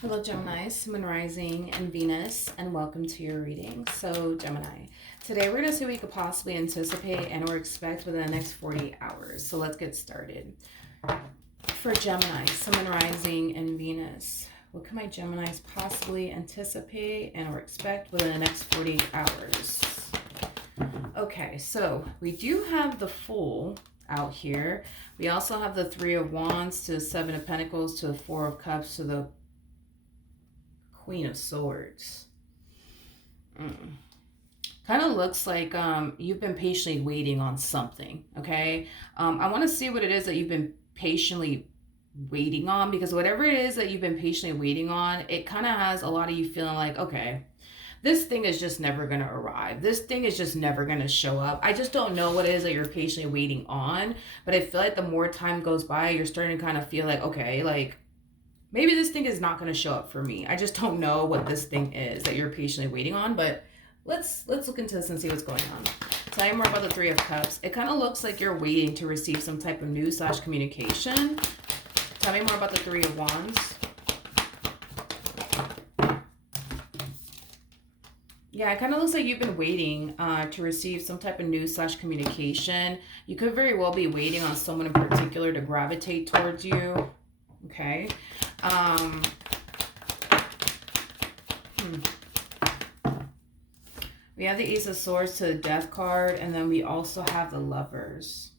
Hello, Gemini, Moon Rising, and Venus, and welcome to your reading. So, Gemini, today we're going to see what you could possibly anticipate and or expect within the next 48 hours. So, let's get started. For Gemini, Moon Rising, and Venus, what can my Geminis possibly anticipate and or expect within the next 48 hours? Okay, so we do have the Fool out here. We also have the Three of Wands to the Seven of Pentacles to the Four of Cups to the Queen of Swords. Kind of looks like you've been patiently waiting on something, okay? I want to see what it is that you've been patiently waiting on, because whatever it is that you've been patiently waiting on, it kind of has a lot of you feeling like, okay, this thing is just never going to arrive. This thing is just never going to show up. I just don't know what it is that you're patiently waiting on, but I feel like the more time goes by, you're starting to kind of feel like, okay, like, maybe this thing is not going to show up for me. I just don't know what this thing is that you're patiently waiting on, but let's look into this and see what's going on. Tell me more about the Three of Cups. It kind of looks like you're waiting to receive some type of news / communication. Tell me more about the Three of Wands. Yeah, it kind of looks like you've been waiting to receive some type of news / communication. You could very well be waiting on someone in particular to gravitate towards you. Okay. We have the Ace of Swords to the Death card, and then we also have the Lovers.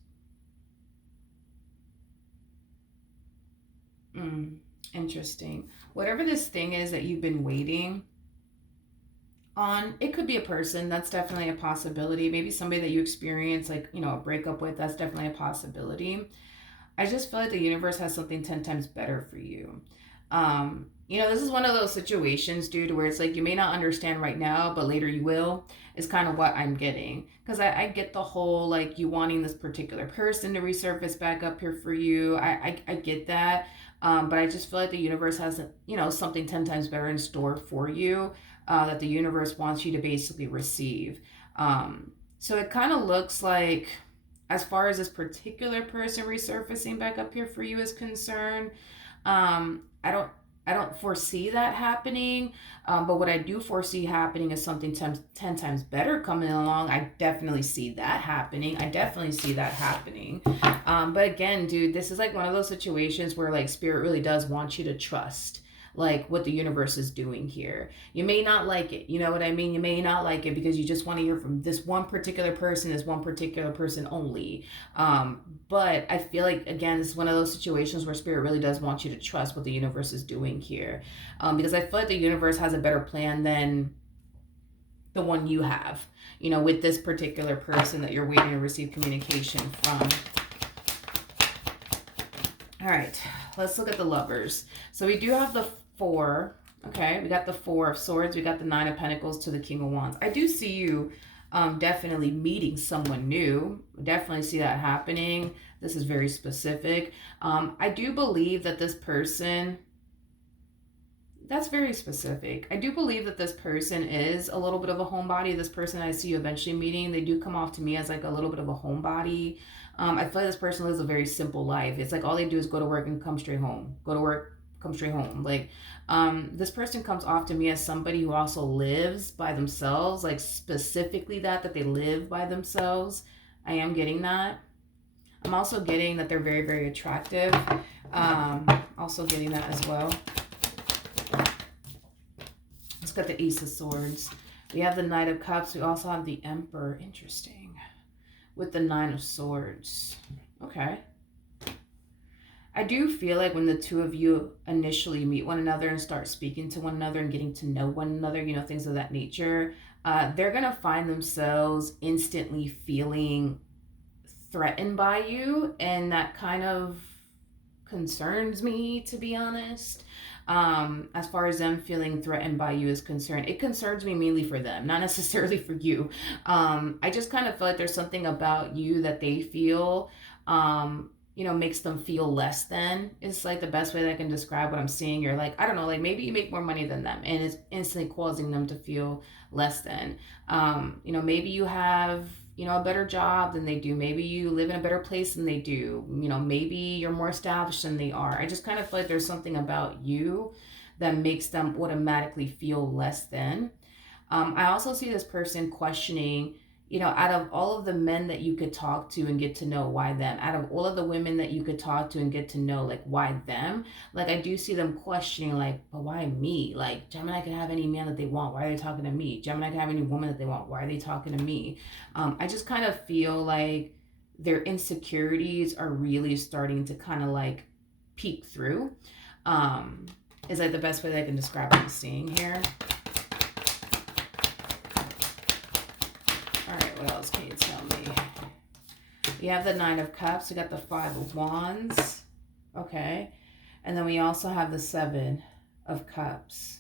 Interesting. Whatever this thing is that you've been waiting on, it could be a person. That's definitely a possibility. Maybe somebody that you experience, like, a breakup with. That's definitely a possibility. I just feel like the universe has something 10 times better for you. This is one of those situations, dude, where it's like you may not understand right now, but later you will, is kind of what I'm getting. Because I get the whole, like, you wanting this particular person to resurface back up here for you. I get that. But I just feel like the universe has, something 10 times better in store for you that the universe wants you to basically receive. So it kind of looks like, as far as this particular person resurfacing back up here for you is concerned, I don't foresee that happening. But what I do foresee happening is something 10 times better coming along. I definitely see that happening. But again, dude, this is like one of those situations where, like, spirit really does want you to trust, like, what the universe is doing here. You may not like it, you know what I mean? You may not like it because you just want to hear from this one particular person only. But I feel like, again, it's one of those situations where spirit really does want you to trust what the universe is doing here. Because I feel like the universe has a better plan than the one you have, with this particular person that you're waiting to receive communication from. All right, let's look at the Lovers. So we do have the Four. Okay, we got the Four of Swords. We got the Nine of Pentacles to the King of Wands. I do see you definitely meeting someone new. Definitely see that happening. This is very specific. I do believe that this person... That's very specific. I do believe that this person is a little bit of a homebody. This person I see you eventually meeting, they do come off to me as like a little bit of a homebody. I feel like this person lives a very simple life. It's like all they do is go to work and come straight home. Go to work, come straight home. Like, this person comes off to me as somebody who also lives by themselves, like specifically that they live by themselves. I am getting that. I'm also getting that they're very, very attractive. Also getting that as well. Let's get the Ace of Swords. We have the Knight of Cups. We also have the Emperor. Interesting. With the Nine of Swords. Okay. I do feel like when the two of you initially meet one another and start speaking to one another and getting to know one another, things of that nature, they're going to find themselves instantly feeling threatened by you, and that kind of concerns me, to be honest. As far as them feeling threatened by you is concerned, it concerns me mainly for them, not necessarily for you. I just kind of feel like there's something about you that they feel, makes them feel less than. It's like the best way that I can describe what I'm seeing. You're like, I don't know, like maybe you make more money than them, and it's instantly causing them to feel less than. Maybe you have a better job than they do. Maybe you live in a better place than they do. Maybe you're more established than they are. I just kind of feel like there's something about you that makes them automatically feel less than. I also see this person questioning, out of all of the men that you could talk to and get to know, why them? Out of all of the women that you could talk to and get to know, like, why them? Like, I do see them questioning, like, but why me? Like, Gemini could have any man that they want. Why are they talking to me? Gemini could have any woman that they want. Why are they talking to me? I just kind of feel like their insecurities are really starting to kind of like peek through. Is like the best way that I can describe what I'm seeing here. All right, what else can you tell me? You have the Nine of Cups. We got the Five of Wands. Okay. And then we also have the Seven of Cups.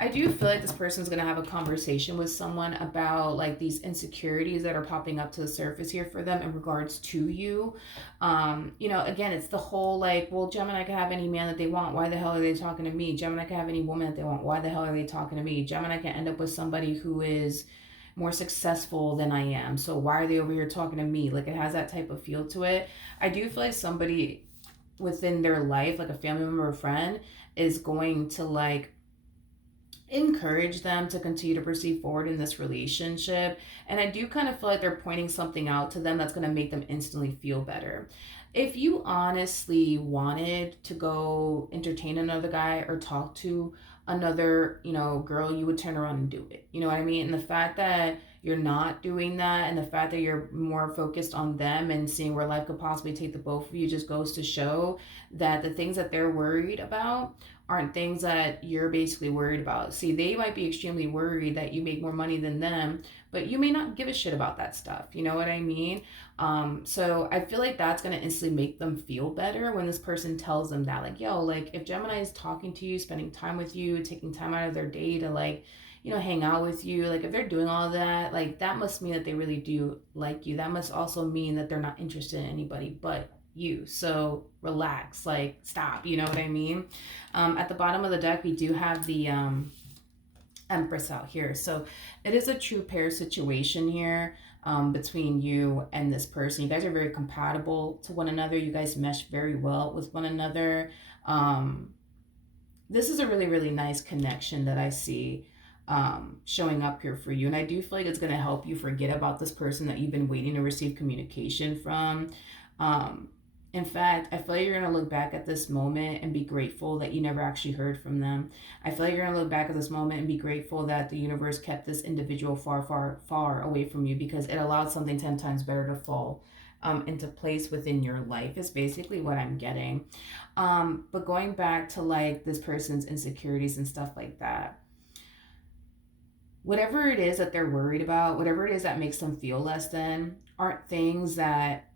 I do feel like this person's going to have a conversation with someone about like these insecurities that are popping up to the surface here for them in regards to you. Again, it's the whole like, well, Gemini can have any man that they want. Why the hell are they talking to me? Gemini can have any woman that they want. Why the hell are they talking to me? Gemini can end up with somebody who is more successful than I am. So why are they over here talking to me? Like, it has that type of feel to it. I do feel like somebody within their life, like a family member or friend, is going to like encourage them to continue to proceed forward in this relationship. And I do kind of feel like they're pointing something out to them that's going to make them instantly feel better. If you honestly wanted to go entertain another guy or talk to another, girl, you would turn around and do it. You know what I mean? And the fact that you're not doing that, and the fact that you're more focused on them and seeing where life could possibly take the both of you, just goes to show that the things that they're worried about aren't things that you're basically worried about. See, they might be extremely worried that you make more money than them, but you may not give a shit about that stuff. You know what I mean? So I feel like that's going to instantly make them feel better when this person tells them that, like, yo, like, if Gemini is talking to you, spending time with you, taking time out of their day to like, hang out with you, like, if they're doing all of that, like, that must mean that they really do like you. That must also mean that they're not interested in anybody but you. So relax, like, stop, you know what I mean? At the bottom of the deck, we do have the Empress out here. So it is a true pair situation here, between you and this person. You guys are very compatible to one another. You guys mesh very well with one another. This is a really, really nice connection that I see showing up here for you. And I do feel like it's going to help you forget about this person that you've been waiting to receive communication from. In fact, I feel like you're going to look back at this moment and be grateful that you never actually heard from them. I feel like you're going to look back at this moment and be grateful that the universe kept this individual far, far, far away from you, because it allowed something 10 times better to fall into place within your life, is basically what I'm getting. But going back to like this person's insecurities and stuff like that, whatever it is that they're worried about, whatever it is that makes them feel less than, aren't things that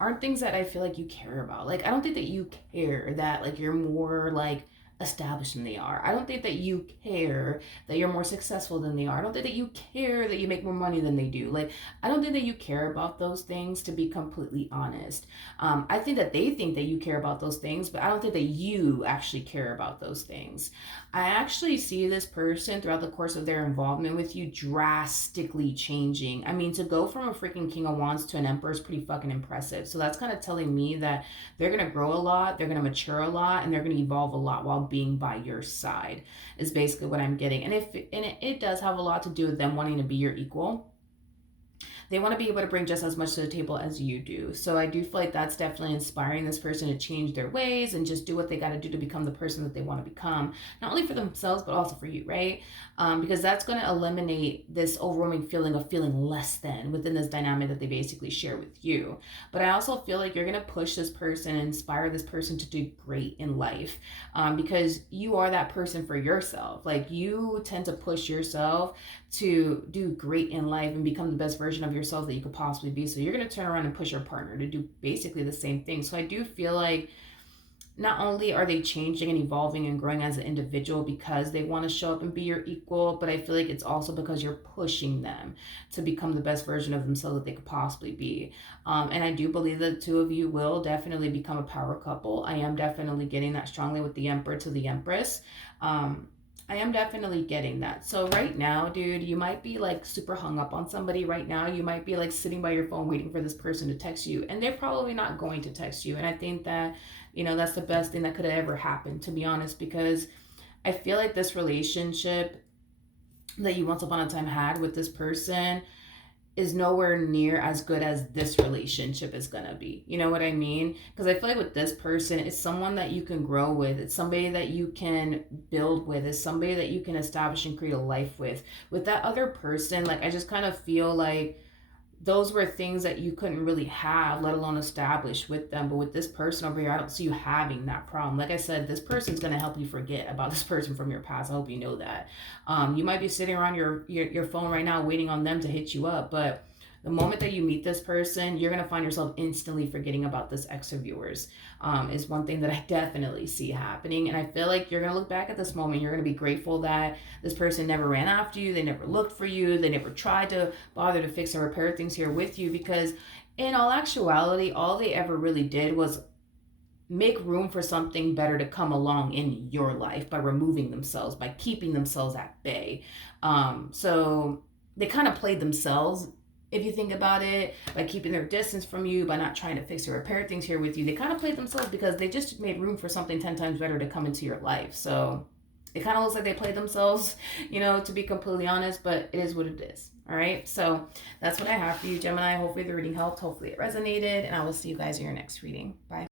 I feel like you care about. Like, I don't think that you care that like you're more like established than they are. I don't think that you care that you're more successful than they are. I don't think that you care that you make more money than they do. Like, I don't think that you care about those things, to be completely honest. I think that they think that you care about those things, but I don't think that you actually care about those things. I actually see this person throughout the course of their involvement with you drastically changing. I mean, to go from a freaking King of Wands to an Emperor is pretty fucking impressive. So that's kind of telling me that they're going to grow a lot, they're going to mature a lot, and they're going to evolve a lot while being by your side, is basically what I'm getting. And it does have a lot to do with them wanting to be your equal. They want to be able to bring just as much to the table as you do. So I do feel like that's definitely inspiring this person to change their ways and just do what they got to do to become the person that they want to become, not only for themselves, but also for you, right? Because that's going to eliminate this overwhelming feeling of feeling less than within this dynamic that they basically share with you. But I also feel like you're going to push this person and inspire this person to do great in life, because you are that person for yourself. Like, you tend to push yourself to do great in life and become the best version of yourself that you could possibly be. So you're going to turn around and push your partner to do basically the same thing. So I do feel like not only are they changing and evolving and growing as an individual because they want to show up and be your equal, but I feel like it's also because you're pushing them to become the best version of themselves that they could possibly be. And I do believe that the two of you will definitely become a power couple. I am definitely getting that strongly with the Emperor to the Empress. I am definitely getting that. So right now, dude, you might be like super hung up on somebody right now. You might be like sitting by your phone waiting for this person to text you, and they're probably not going to text you. And I think that That's the best thing that could have ever happened, to be honest, because I feel like this relationship that you once upon a time had with this person is nowhere near as good as this relationship is gonna be. You know what I mean? Because I feel like with this person, it's someone that you can grow with. It's somebody that you can build with. It's somebody that you can establish and create a life with. With that other person, like I just kind of feel like those were things that you couldn't really have, let alone establish with them. But with this person over here, I don't see you having that problem. Like I said, this person's gonna help you forget about this person from your past. I hope you know that. You might be sitting around your phone right now waiting on them to hit you up, but the moment that you meet this person, you're gonna find yourself instantly forgetting about this ex of yours. Is one thing that I definitely see happening, and I feel like you're gonna look back at this moment. You're gonna be grateful that this person never ran after you. They never looked for you. They never tried to bother to fix or repair things here with you, because in all actuality, all they ever really did was make room for something better to come along in your life by removing themselves, by keeping themselves at bay. So they kind of played themselves, if you think about it, by keeping their distance from you, by not trying to fix or repair things here with you. They kind of played themselves because they just made room for something 10 times better to come into your life. So it kind of looks like they played themselves, to be completely honest, but it is what it is. All right. So that's what I have for you, Gemini. Hopefully the reading helped. Hopefully it resonated. And I will see you guys in your next reading. Bye.